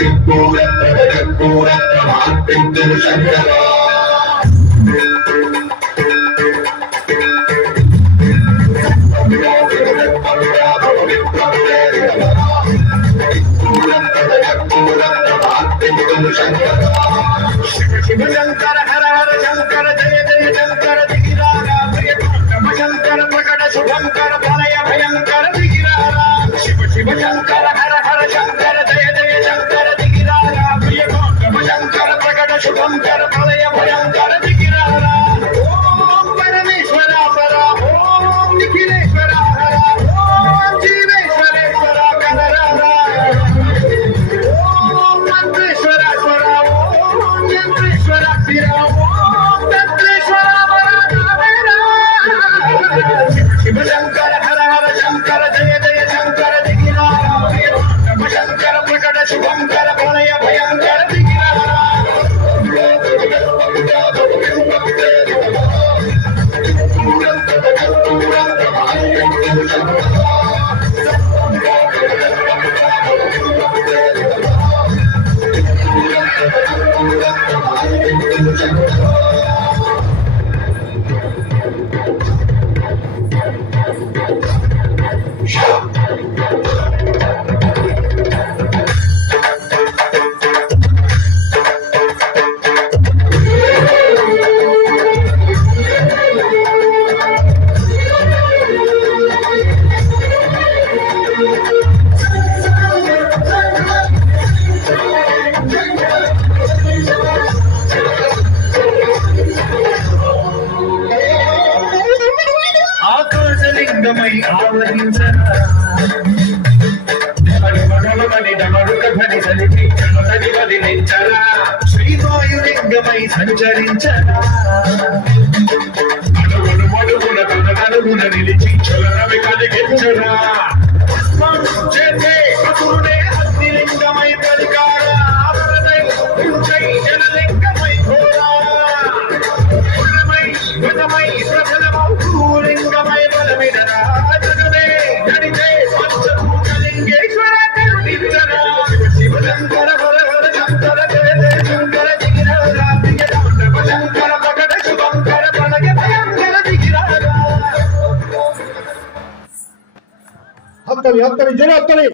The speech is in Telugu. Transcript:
శివ శంకర హర హర శంకర జయ జయ శంకర దిగిరారా శంకర ప్రకట శుభంకర ప్రళయ భయంకర దిగిరారా శివ శివ శంకర హర హర శంకర జయ జయ శంకర దిగిరారా శంకర ప్రకట శుభంకర ప్రళయ భయంకర దిగిరారా ఓం పరమేశ్వర పర ఓం నిఖిలేశ్వర హర ఓం జీవేశ్వరేశ్వర కనరారా ఓం మంత్రేశ్వర స్వర ఓం యంత్రేశ్వర స్థిర ఓం తంత్రేశ్వర శివ శంకర హర హర శంకర జయ జయ శంకర దిగిరారా శంకర ప్రకట శుభంకర ప్రళయ భయంకర దిగిరారా ఆకాశలింగమై ఆవరించరా శ్రీవాయులింగమై సంచరించరా అడుగులు మడుగుల తనదనుగున నిలిచి చలనవి కలిగించరా చేసే అసురుడే అగ్నిలింగమై పలికారా జలలింగమై ఘోరా లింగమై బలమిడరా జగమే గడిచే పంచభూతలింగేశ్వర కరుణించరా శివ శంకర హర హర శంకర జయ జయ శంకర దిగిరారా శంకర ప్రకట శుభంకర ప్రళయ భయంకర దిగిరారా హత్తని జన హత్తని